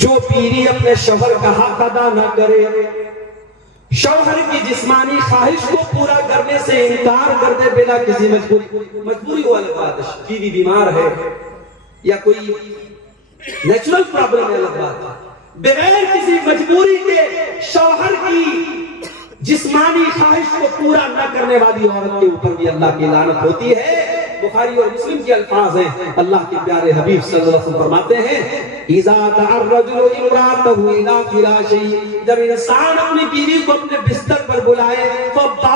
جو بیوی اپنے شوہر کا حق ادا نہ کرے، شوہر کی جسمانی خواہش کو پورا کرنے سے انکار کر دے بلا کسی مجبوری ہو، الگ بات ہے، بیوی بیمار ہے یا کوئی نیچرل پرابلم ہے، الگ بات ہے، بغیر کسی مجبوری کے شوہر کی جسمانی خواہش کو پورا نہ کرنے والی عورت کے اوپر بھی اللہ کی لعنت ہوتی ہے۔ بخاری اور مسلم کے الفاظ ہیں، اللہ کے پیارے حبیب صلی اللہ علیہ وسلم فرماتے ہیں اذا دعا الرجل امرأته الى فراشه، جب انسان اپنی بیوی کو اپنے بستر پر بلائے فابت،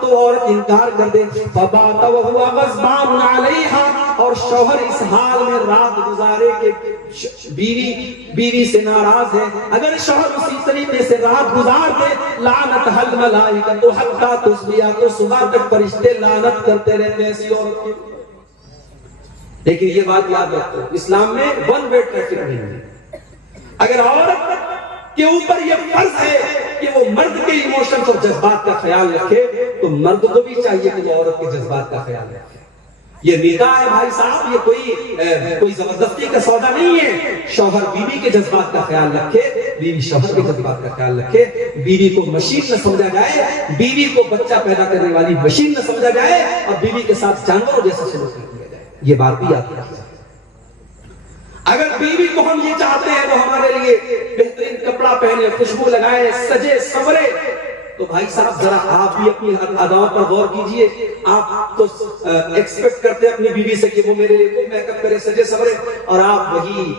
تو عورت انکار کر دے، فبات وهو غضبان علیہا، اور شوہر اس حال میں رات گزارے کہ بیوی سے ناراض ہے، اگر شوہر اسی طریقے سے رات گزار دے، لعنت الملائکۃ حتی تصبح، تو صبح تک فرشتے لعنت کرتے رہتے ہیں ایسی عورت کی۔ لیکن یہ بات یاد رکھو، اسلام میں ون وے ٹریفک نہیں ہے۔ اگر عورت کے اوپر یہ فرض ہے کہ وہ مرد کے ایموشنز اور جذبات کا خیال رکھے، تو مرد کو بھی چاہیے کہ وہ عورت کے جذبات کا خیال رکھے۔ یہ نکاح ہے بھائی صاحب، یہ کوئی زبردستی کا سودا نہیں ہے۔ شوہر بیوی کے جذبات کا خیال رکھے، بیوی شوہر کے جذبات کا خیال رکھے، بیوی کو مشین نہ سمجھا جائے، بیوی کو بچہ پیدا کرنے والی مشین نہ سمجھا جائے، اور بیوی کے ساتھ جانوروں جیسا سلوک نہ کیا جائے، یہ بات بھی یاد رکھیں۔ اگر بیوی کو ہم یہ چاہتے ہیں وہ ہمارے لیے بہترین کپڑا پہنے، خوشبو لگائے، سجے سورے، تو بھائی صاحب ذرا آپ بھی اپنی اداؤں پر غور کیجئے۔ آپ تو ایکسپیکٹ کرتے ہیں اپنی بیوی سے کہ وہ میرے لیے میک اپ کرے، سجے سورے، اور آپ وہی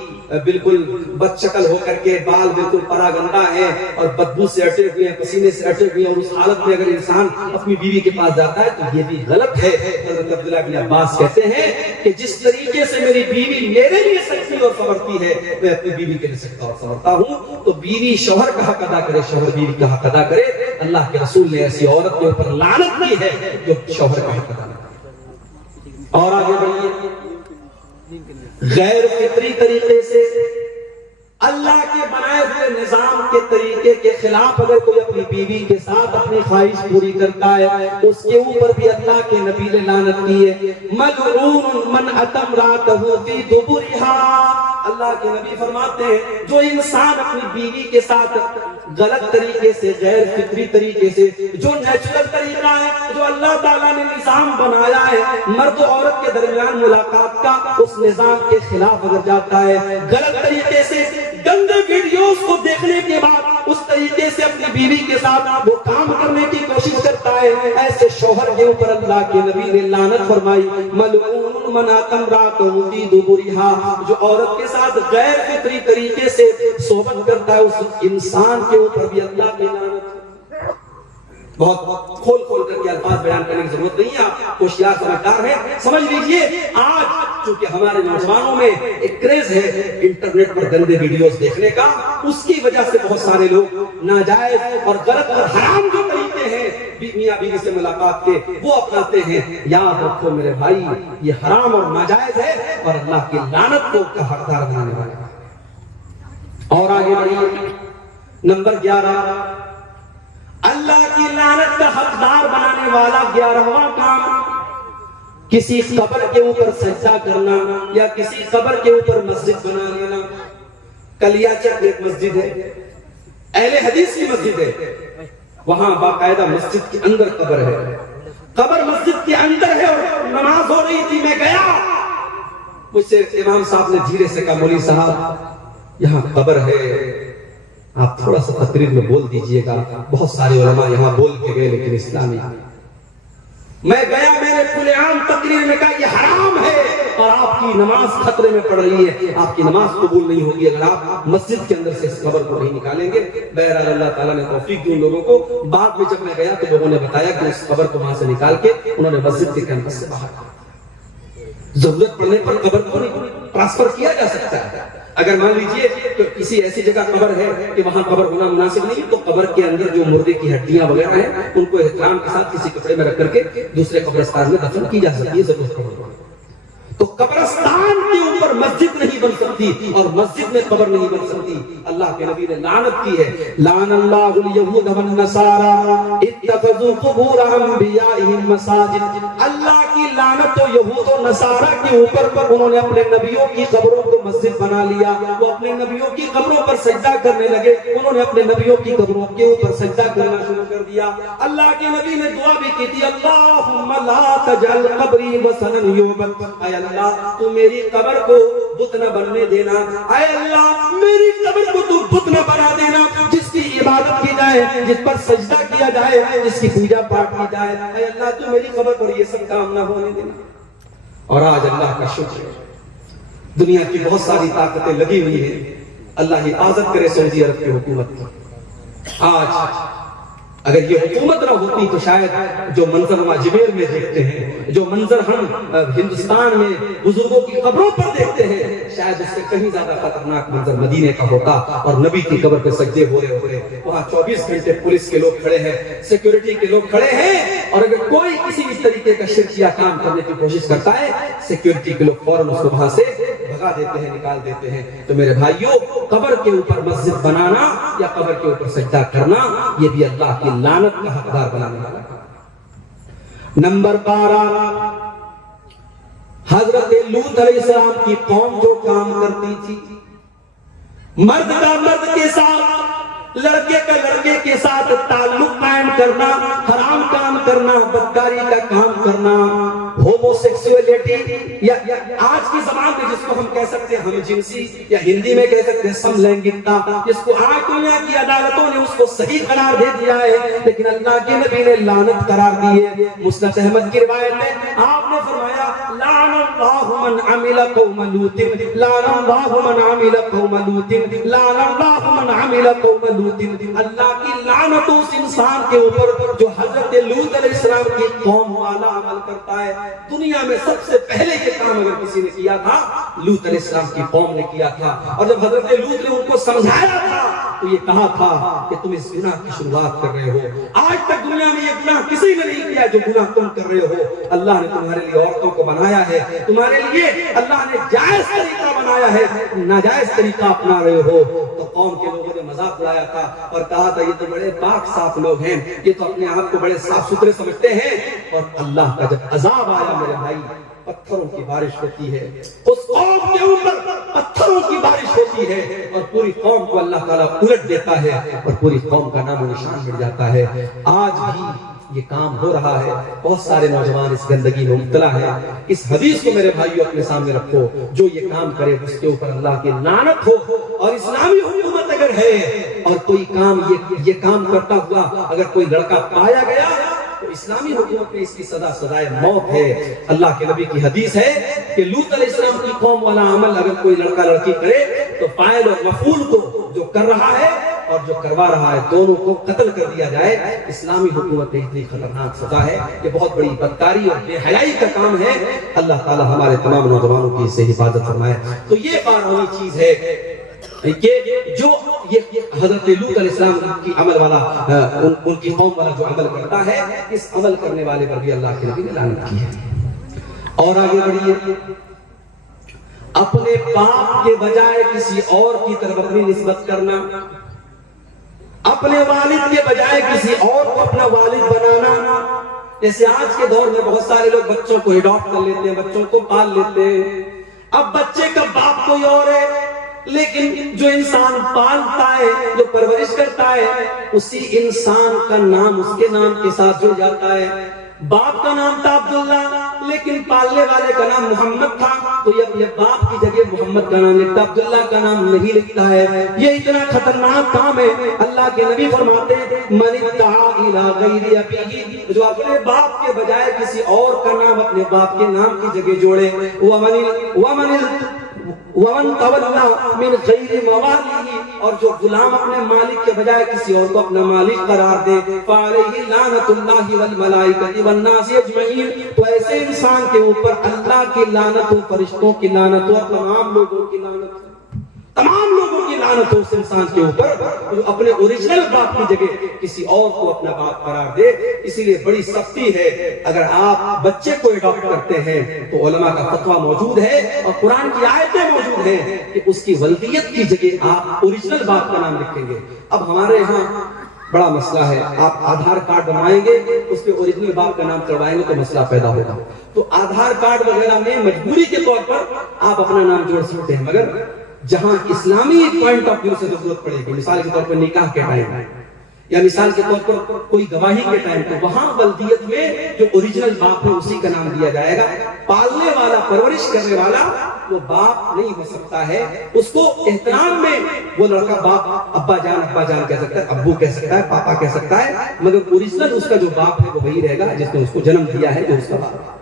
بالکل بد شکل ہو کر کے، بال بالکل پرا گندا ہے اور بدبو سے اٹے ہوئے ہیں، پسینے سے اٹے ہوئے ہیں، اور اس حالت میں اگر انسان اپنی بیوی کے پاس جاتا ہے تو یہ بھی غلط ہے۔ حضرت عبداللہ بن عباس کہتے ہیں کہ جس طریقے سے میری بیوی میرے لیے سکتی اور سنورتی ہے، میں اپنی بیوی کے لیے سکتا اور سنورتا ہوں۔ تو بیوی شوہر کا حق ادا کرے، شوہر بیوی کا حق ادا کرے۔ اللہ کے رسول نے ایسی عورت کے اوپر لعنت کی ہے جو شوہر کا حق ادا کرے۔ اور آگے بڑھیے، غیر فطری طریقے سے اللہ کے بنائے ہوئے نظام کے طریقے کے خلاف اگر کوئی اپنی بیوی کے ساتھ اپنی خواہش پوری کرتا ہے، اس کے اوپر بھی اللہ کے نبی نے لعنت کی ہے۔ ملعون من اتی امرأتہ فی دبرہا، اللہ کے نبی فرماتے ہیں جو انسان اپنی بیوی کے ساتھ غلط طریقے سے، غیر فطری طریقے سے، جو نیچرل طریقہ ہے، جو اللہ تعالیٰ نے نظام بنایا ہے مرد و عورت کے درمیان ملاقات کا، اس نظام کے خلاف اگر جاتا ہے، غلط طریقے سے گندے ویڈیوز کو دیکھنے کے بعد اس طریقے سے اپنی بیوی کے ساتھ وہ کام کرنے کی کوشش کرتا ہے، ایسے شوہر کے اوپر اللہ کے نبی نے لعنت فرمائی۔ ملعون من اتی امرأتہ فی دبرہا، جو عورت کے ساتھ غیر فطری طریقے سے صحبت کرتا ہے، اس انسان کے اوپر بھی اللہ کی لعنت۔ بہت کھول کھول کر کے الفاظ بیان کرنے کی ضرورت نہیں ہے، آپ ہوشیار سمجھدار ہیں، سمجھ لیجئے۔ آج چونکہ ہمارے نوجوانوں میں ایک کریز ہے انٹرنیٹ پر گندے ویڈیوز دیکھنے کا، اس کی وجہ سے بہت سارے لوگ ناجائز اور غلط اور حرام جو طریقے ہیں میاں بیوی سے ملاقات کے وہ اپناتے ہیں۔ یاد رکھو میرے بھائی، یہ حرام اور ناجائز ہے اور اللہ کی لعنت کو کا حقدار بنانے والا ہے۔ اور آگے بڑھیے، نمبر 11، اللہ کی لعنت کا حقدار بنانے والا 11واں کام، کسی قبر کے اوپر سجدہ کرنا یا کسی قبر کے اوپر مسجد بنا لینا۔ کلیا چک ایک مسجد ہے، اہل حدیث کی مسجد ہے، وہاں باقاعدہ مسجد کے اندر قبر ہے، قبر مسجد کے اندر ہے، اور نماز ہو رہی تھی، میں گیا، مجھ سے امام صاحب نے دھیرے سے کہا مولوی صاحب یہاں قبر ہے، آپ تھوڑا سا تقریر میں بول دیجئے گا۔ بہت سارے علماء یہاں بول کے گئے لیکن اسلامی، میں گیا، میں نے کھلے عام تقریر میں کہا یہ حرام ہے اور آپ کی نماز خطرے میں پڑ رہی ہے، آپ کی نماز قبول نہیں ہوگی اگر آپ مسجد کے اندر سے اس قبر کو نہیں نکالیں گے۔ بہرحال اللہ تعالیٰ نے توفیق دی ان لوگوں کو۔ بعد میں جب میں گیا تو لوگوں نے بتایا کہ اس قبر کو وہاں سے نکال کے انہوں نے مسجد کے کیمپس سے باہر، ضرورت پڑنے پر قبر کو ٹرانسفر کیا جا سکتا ہے۔ اگر مان لیجئے تو کسی ایسی جگہ قبر ہے کہ وہاں قبر ہونا مناسب نہیں، تو قبر کے اندر جو مردے کی ہڈیاں وغیرہ ہیں ان کو احترام کے ساتھ کسی کپڑے میں رکھ کر کے دوسرے قبرستان میں دفن کی جا سکتی ہے ضرورت پڑنے پر۔ تو قبرستان کے اوپر مسجد نہیں بن سکتی اور مسجد میں قبر نہیں بن سکتی. اللہ کے نبی نے لعنت کی ہے. لعن اللہ الیہود والنصارى اتخذوا قبور انبیائهم مساجد. اللہ کی لعنت ہو یہود و نصارہ کے اوپر پر انہوں نے اپنے نبیوں کی قبروں کو مسجد بنا لیا. وہ اپنے نبیوں کی قبروں پر سجدہ کرنے لگے. انہوں نے اپنے نبیوں کی قبروں کے اوپر سجدہ کرنا شروع کر دیا. اللہ کے نبی نے دعا بھی کی تھی اللہم لا تجعل قبری وثنا یعبد. اے اللہ تو میری قبر کو بت نہ بننے دینا. اے اللہ میری قبر کو تو بت نہ بنا دینا جس کی عبادت کی جائے, جس پر سجدہ کیا جائے, جس کی پوجا پاٹ کی جائے. اے اللہ تو میری قبر پر یہ سب کام نہ ہونے دینا. اور آج اللہ کا شکر ہے دنیا کی بہت ساری طاقتیں لگی ہوئی ہیں. اللہ حفاظت کرے سعودی عرب کی حکومت کی. آج اگر یہ حکومت نہ ہوتی تو شاید جو منظر ہم اجمیر میں دیکھتے ہیں, جو منظر ہم ہندوستان میں بزرگوں کی قبروں پر دیکھتے ہیں, شاید اس سے کہیں زیادہ خطرناک منظر مدینے کا ہوتا. اور نبی کی قبر پہ سجدے ہو رہے ہو رہے, وہاں 24 گھنٹے پولیس کے لوگ کھڑے ہیں, سیکیورٹی کے لوگ کھڑے ہیں. اور اگر کوئی کسی بھی طریقے کا شرکیہ کام کرنے کی کوشش کرتا ہے, سیکیورٹی کے لوگ فوراً اس کو وہاں سے بھگا دیتے ہیں, نکال دیتے ہیں. تو میرے بھائیوں, قبر کے اوپر مسجد بنانا یا قبر کے اوپر سجدہ کرنا یہ بھی اللہ کی لعنت کا حقدار بنانے والا کام. نمبر 12, حضرت لوط علیہ السلام کی قوم جو کام کرتی تھی, مرد کا مرد کے ساتھ, لڑکے کا لڑکے کے ساتھ تعلق قائم کرنا, حرام کام کرنا, بدکاری کا کام کرنا, ہومو سیکسولیٹی یا آج کی زبان میں جس کو ہم کہہ سکتے ہیں ہم جنسی, یا ہندی میں کہہ سکتے ہیں سم لینگتا, جس کو آج دنیا کی عدالتوں نے اس کو صحیح قرار دے دیا ہے, لیکن اللہ کے نبی نے لعنت قرار دی ہے. مسند احمد کی روایت میں آپ نے فرمایا لعن اللہ من عمل قوم لوط, لعن اللہ من عمل قوم لوط, لعن اللہ من عمل قوم لوط. اللہ کی لعنت اس انسان کے اوپر جو حضرت لوط علیہ السلام کی قوم والا عمل کرتا ہے. دنیا میں سب سے پہلے یہ کام اگر کسی نے کیا تھا, لوط علیہ السلام کی قوم نے کیا تھا. اور جب حضرت لوط نے ان کو سمجھایا تھا تو یہ کہا تھا کہ تم اس گناہ کی شروعات کر رہے ہو. آج تک دنیا میں یہ گناہ کسی نے نہیں کیا جو گناہ تم کر رہے ہو. اللہ نے تمہارے لیے عورتوں کو بنایا ہے, تمہارے لیے اللہ نے جائز طریقہ بنایا ہے, ناجائز طریقہ اپنا رہے ہو. تو قوم کے لوگوں نے مذاق اڑایا تھا اور کہا تھا یہ تو بڑے پاک صاف لوگ ہیں, یہ تو اپنے آپ کو بڑے صاف ستھرے سمجھتے ہیں. اور اللہ کا جب عذاب آیا میرے بھائی, پتھروں کی بارش ہوتی ہے, اس قوم کے اوپر پتھروں کی بارش ہوتی ہے اور پوری قوم کو اللہ تعالیٰ الٹ دیتا ہے اور پوری قوم کا نام و نشان مٹ جاتا ہے. آج بھی یہ کام ہو رہا ہے, بہت سارے نوجوان اس گندگی میں مبتلا ہیں. اس حدیث کو میرے بھائیوں اپنے سامنے رکھو, جو یہ کام کرے اس کے اوپر اللہ کی لعنت ہو. اور اسلامی حکومت اگر ہے اور کوئی کام یہ کام کرتا ہوا اگر کوئی لڑکا پایا گیا تو اسلامی حکومت میں اس کی سزا سزائے موت ہے. اللہ کے نبی کی حدیث ہے کہ لوط علیہ السلام کی قوم والا عمل اگر کوئی لڑکا لڑکی کرے تو فاعل اور مفعول کو, جو کر رہا ہے اور جو کروا رہا ہے, دونوں کو قتل کر دیا جائے. اسلامی حکومت میں اتنی خطرناک سزا ہے کہ بہت بڑی بدکاری اور بے حیائی کا کام ہے. اللہ تعالی ہمارے تمام نوجوانوں کی اس سے حفاظت فرمائے. تو یہ بارہویں چیز ہے کہ جو یہ حضرت لوط علیہ السلام کی عمل والا, ان کی قوم والا جو عمل کرتا ہے, اس عمل کرنے والے پر بھی اللہ کے نبی نے لعنت کی ہے. اور آگے بڑھیے, اپنے باپ کے بجائے کسی اور کی طرف اپنی نسبت کرنا, اپنے والد کے بجائے کسی اور کو اپنا والد بنانا. جیسے آج کے دور میں بہت سارے لوگ بچوں کو اڈاپٹ کر لیتے ہیں, بچوں کو پال لیتے ہیں. اب بچے کا باپ کوئی اور ہے, لیکن جو انسان پالتا ہے, جو پرورش کرتا ہے, اسی انسان کا نام اس کے نام کے ساتھ جڑ جاتا ہے. باپ کا نام تھا عبداللہ, لیکن پالنے والے کا نام محمد تھا, تو یہ باپ کی جگہ محمد کا نام لکھتا, عبداللہ کا نام نہیں لکھتا ہے. یہ اتنا خطرناک کام ہے. اللہ کے نبی فرماتے ہیں من ادعا الی غیر ابیہ, جو اپنے باپ کے بجائے کسی اور کا نام اپنے باپ کے نام کی جگہ جوڑے, ومن تولا من غیر موالیہ, اور جو غلام اپنے مالک کے بجائے کسی اور کو اپنا مالک قرار دے, فعلیہ لعنت اللہ والملائکۃ والناس اجمعین, تو ایسے انسان کے اوپر اللہ کی لعنت ہو, فرشتوں کی لعنت ہو, اور تمام لوگوں کی لعنت ہو. تمام لوگوں کی لعنت ہو اس انسان کے اوپر جو اپنے اوریجنل باپ کی جگہ کسی اور کو اپنا باپ قرار دے. اسی لیے بڑی سختی ہے. اگر آپ بچے کو اڈاپٹ کرتے ہیں تو علماء کا فتویٰ موجود ہے اور قرآن کی آیتیں موجود ہیں کہ اس کی ولدیت کی جگہ آپ اوریجنل باپ کا نام لکھیں گے. اب ہمارے یہاں بڑا مسئلہ ہے. آپ آدھار کارڈ بنوائیں گے, اس کے اوریجنل باپ کا نام چڑھوائیں گے تو مسئلہ پیدا ہوگا. تو آدھار کارڈ وغیرہ میں مجبوری کے طور پر آپ اپنا نام جوڑ سکتے ہیں, مگر جہاں اسلامی پوائنٹ آف ویو سے ضرورت پڑے گی, مثال کے طور پر نکاح کے ٹائم یا مثال کے طور پر کوئی گواہی کے ٹائم, تو وہاں ولدیت میں جو اوریجنل باپ ہے اسی کا نام دیا جائے گا. پالنے والا, پرورش کرنے والا وہ باپ نہیں ہو سکتا ہے. اس کو احترام میں وہ لڑکا باپ ابا جان کہہ سکتا ہے, ابو کہہ سکتا ہے, پاپا کہہ سکتا ہے, مگر اوریجنل اس کا جو باپ ہے وہ وہی رہے گا جس نے اس کو جنم دیا ہے, جو اس کا باپ ہے.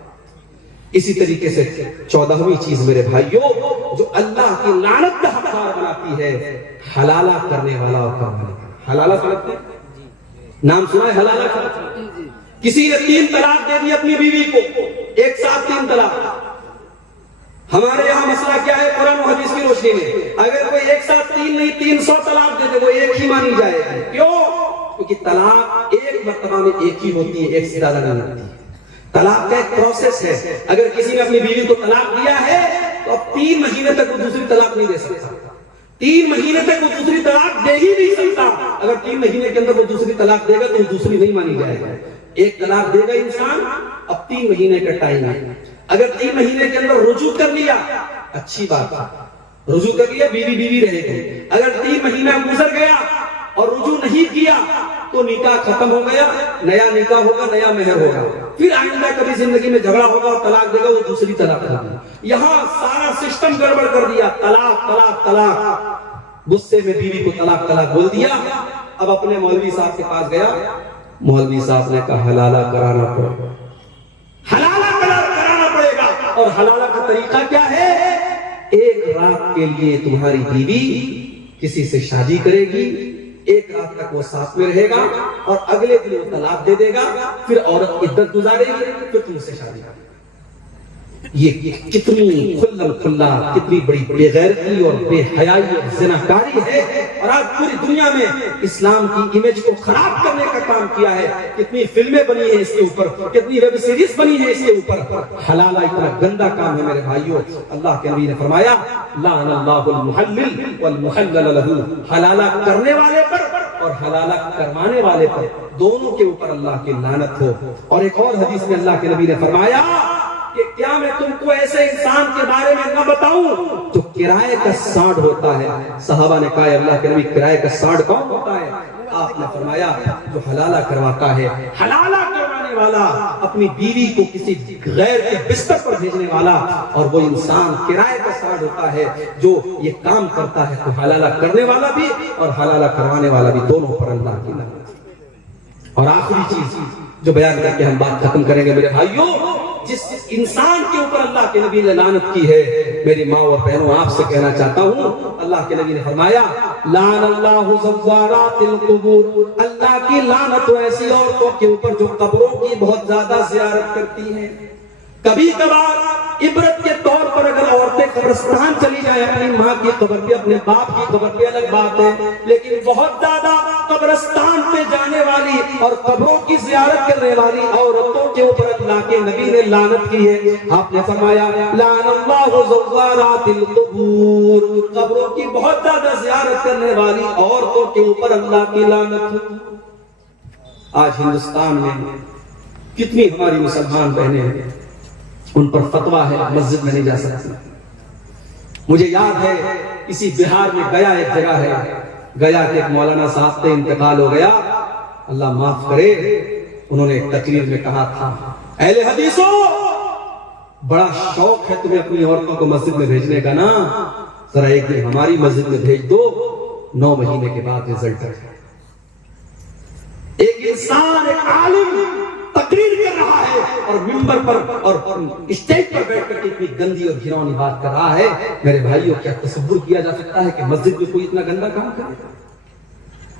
اسی طریقے سے 14ویں چیز میرے بھائیوں جو اللہ کی لعنت کا حقدار بناتی ہے, حلالہ کرنے والا اور کروانے والا. حلالہ کرتے ہیں, نام سنا ہے حلالہ کرتے؟ کسی نے 3 طلاق دے دی اپنی بیوی کو, ایک ساتھ 3 طلاق. ہمارے یہاں مسئلہ کیا ہے قرآن و حدیث کی روشنی میں؟ اگر کوئی ایک ساتھ 3 نہیں 300 طلاق دے دے وہ ایک ہی مانی جائے گی. کیوں؟ کیونکہ طلاق ایک مرتبہ میں ایک ہی ہوتی ہے, ایک سے زیادہ نہیں ہوتی ہے. طلاق کا ایک پروسیس ہے. اگر کسی نے اپنی بیوی کو طلاق دیا ہے تو اب 3 مہینے تک وہ دوسری طلاق نہیں دے سکتا. 3 مہینے تک وہ دوسری طلاق دے ہی نہیں سکتا. اگر 3 مہینے کے اندر وہ دوسری طلاق دے گا تو دوسری نہیں مانی جائے گا. ایک طلاق دے گا انسان, اب 3 مہینے کا ٹائم ہے. اگر 3 مہینے کے اندر رجوع کر لیا اچھی بات ہے, رجوع کر لیا بیوی رہے گی. اگر 3 مہینہ گزر گیا اور رجوع نہیں کیا تو نکاح ختم ہو گیا, نیا نکاح ہوگا, نیا مہر ہوگا. پھر آئندہ کبھی زندگی میں جھگڑا ہوگا اور طلاق دے گا, وہ دوسری طلاق ہوگی. یہاں سارا سسٹم گڑبڑ کر دیا, طلاق طلاق طلاق. غصے میں بیوی کو طلاق بول دیا. اب اپنے مولوی صاحب کے پاس گیا, مولوی صاحب نے کہا حلالہ کرانا پڑے گا, حلالہ کرانا پڑے گا. اور حلالہ کا طریقہ کیا ہے؟ ایک رات کے لیے تمہاری بیوی کسی سے شادی کرے گی, 1 رات تک وہ ساتھ میں رہے گا اور اگلے دن وہ طلاق دے دے گا. پھر عورت عدت گزارے گی, پھر تم سے شادی کرے گی. یہ کتنی کھلا کتنی بڑی بے غیرتی اور بے حیائی اور زناکاری ہے. اور آج پوری دنیا میں اسلام کی امیج کو خراب کرنے کا کام کیا ہے. کتنی فلمیں بنی ہیں اس کے اوپر, کتنی ویب سیریز بنی ہے اس کے اوپر. حلالہ اتنا گندا کام ہے میرے بھائیوں. اللہ کے نبی نے فرمایا لعن اللہ المحلل والمحلل له. حلالہ کرنے والے پر اور حلالہ کروانے والے پر دونوں کے اوپر اللہ کی لعنت ہو. اور ایک اور حدیث میں اللہ کے نبی نے فرمایا کہ کیا میں تم کو ایسے انسان کے بارے میں نہ بتاؤں جو کرائے کا سانڈ ہوتا ہے؟ صحابہ نے کہا اللہ کے نبی کرائے کا سانڈ کون ہوتا ہے؟ آپ نے فرمایا جو حلالہ کرواتا ہے. حلالہ کروانے والا اپنی بیوی کو کسی غیر کے بستر پر بھیجنے والا, اور وہ انسان کرائے کا سانڈ ہوتا ہے جو یہ کام کرتا ہے. تو حلالہ کرنے والا بھی اور حلالہ کروانے والا بھی دونوں پر اللہ کی لعنت. اور آخری چیز جو بیان کر کے ہم بات ختم کریں گے میرے بھائیوں, جس انسان کے اوپر اللہ کے نبی نے لعنت کی ہے, میری ماں اور بہنوں آپ سے کہنا چاہتا ہوں, اللہ کے نبی نے فرمایا لعن اللہ زوارات القبور. اللہ کی لعنت ایسی عورتوں کے اوپر جو قبروں کی بہت زیادہ زیارت کرتی ہیں. کبھی کبھار عبرت کے طور پر اگر عورتیں قبرستان چلی جائیں, اپنی ماں کی قبر پہ, اپنے باپ کی قبر پہ, الگ بات ہے, لیکن بہت زیادہ قبرستان پہ جانے والی اور قبروں کی زیارت کرنے والی عورتوں کے اوپر اللہ کے نبی نے لعنت کی ہے. آپ نے فرمایا لعن اللہ زوارات القبور. قبروں کی بہت زیادہ زیارت کرنے والی عورتوں کے اوپر اللہ کی لعنت. آج ہندوستان میں کتنی ہماری مسلمان بہنیں ہیں, ان پر فتویٰ ہے مسجد میں نہیں جا سکتی. مجھے یاد ہے اسی بہار میں گیا ایک جگہ ہے, گیا کہ ایک مولانا صاحب سے انتقال ہو گیا, اللہ معاف کرے. انہوں نے ایک تقریر میں کہا تھا اہل حدیثوں بڑا شوق ہے تمہیں اپنی عورتوں کو مسجد میں بھیجنے کا نا, ذرا ایک دن ہماری مسجد میں بھیج دو, 9 مہینے کے بعد رزلٹ ہے. ایک انسان, ایک عالم تقریر کر رہا ہے اور ممبر پر اور اسٹیج پر بیٹھ کر اتنی گندی اور گھناؤنی بات کر رہا ہے. میرے بھائیوں کیا تصور کیا جا سکتا ہے کہ مسجد میں کوئی اتنا گندا کام کرے؟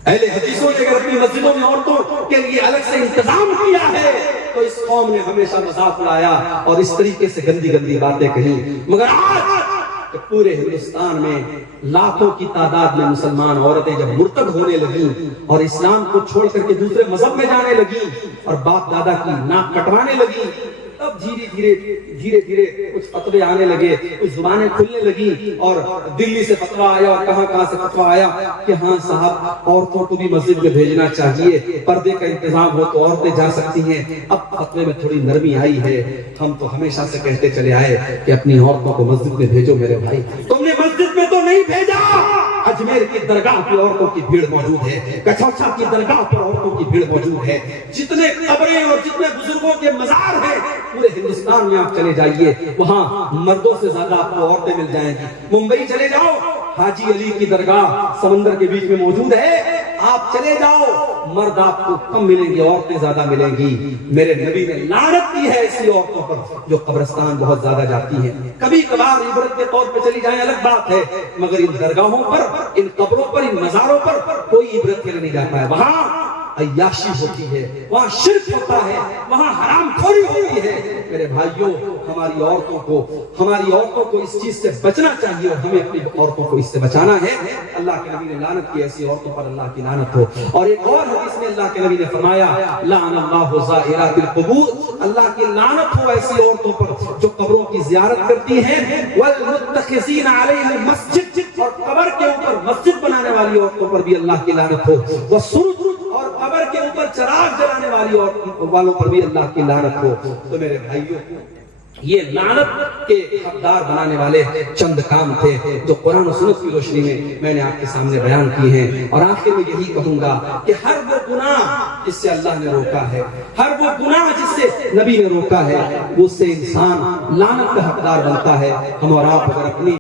اہل حدیثوں نے اگر اپنی مسجدوں میں عورتوں کے لیے الگ سے انتظام کیا ہے تو اس قوم نے ہمیشہ مذاق اڑایا اور اس طریقے سے گندی گندی باتیں کہی. مگر آج کہ پورے ہندوستان میں لاکھوں کی تعداد میں مسلمان عورتیں جب مرتد ہونے لگی اور اسلام کو چھوڑ کر کے دوسرے مذہب میں جانے لگی اور باپ دادا کی ناک کٹوانے لگی، تب دھیرے دھیرے کچھ فتوے آنے لگے، کچھ زبانیں کھلنے لگی، اور دلی سے فتویٰ آیا اور کہاں سے فتویٰ آیا کہ ہاں صاحب عورتوں کو بھی مسجد میں بھیجنا چاہیے، پردے کا انتظام ہو تو عورتیں جا سکتی ہیں۔ اب فتوے میں تھوڑی نرمی آئی ہے۔ ہم تو ہمیشہ سے کہتے چلے آئے کہ اپنی عورتوں کو مسجد میں بھیجو میرے بھائی، تم نے مسجد میں تو نہیں بھیجا، اجمیر کی درگاہ پہ عورتوں کی بھیڑ موجود ہے، کچھوچا کی درگاہ پر عورتوں کی بھیڑ موجود ہے، جتنے قبریں اور جتنے بزرگوں کے مزار ہیں پورے ہندوستان میں آپ چلے جائیے، وہاں مردوں سے زیادہ آپ کو عورتیں مل جائیں گی۔ ممبئی چلے جاؤ، حاجی علی کی درگاہ سمندر کے بیچ میں موجود ہے، آپ چلے جاؤ، مرد آپ کو کم ملیں گے، عورتیں زیادہ ملیں گی۔ میرے نبی نے لعنت کی ہے ایسی عورتوں پر جو قبرستان بہت زیادہ جاتی ہیں۔ کبھی کبھار عبرت کے طور پہ چلی جائیں الگ بات ہے، مگر ان درگاہوں پر، ان قبروں پر، ان مزاروں پر کوئی عبرت کے لیے نہیں جاتا ہے۔ وہاں عیاشی ہوتی ہے، وہاں شرک ہوتا ہے، وہاں حرام خوری ہوتی ہے۔ میرے بھائیوں، ہماری عورتوں کو اس چیز سے بچنا چاہیے اور ہمیں اپنی عورتوں کو اس سے بچانا ہے۔ اللہ کے نبی نے لعنت کی ایسی عورتوں پر، اللہ کی لعنت ہو۔ اور ایک اور حدیث میں اللہ کے نبی نے فرمایا لعن اللہ زائرات القبور، اللہ کی لعنت ہو ایسی عورتوں پر جو قبروں کی زیارت کرتی ہیں، والمتخذین علیہا المسجد، اور قبر کے اوپر مسجد بنانے والی عورتوں پر بھی اللہ کی لعنت ہو، والسرج، اور قبر کے اوپر چراغ جلانے والی والوں پر بھی اللہ کی لعنت ہو۔ تو میرے بھائیوں، یہ لعنت کے حقدار بنانے والے چند کام تھے جو قرآن و سنت کی روشنی میں نے آپ کے سامنے بیان کی ہیں۔ اور آخر میں یہی کہوں گا کہ ہر وہ گناہ جس سے اللہ نے روکا ہے، ہر وہ گناہ جس سے نبی نے روکا ہے، اس سے انسان لعنت کا حقدار بنتا ہے۔ ہم اور آپ اگر اپنی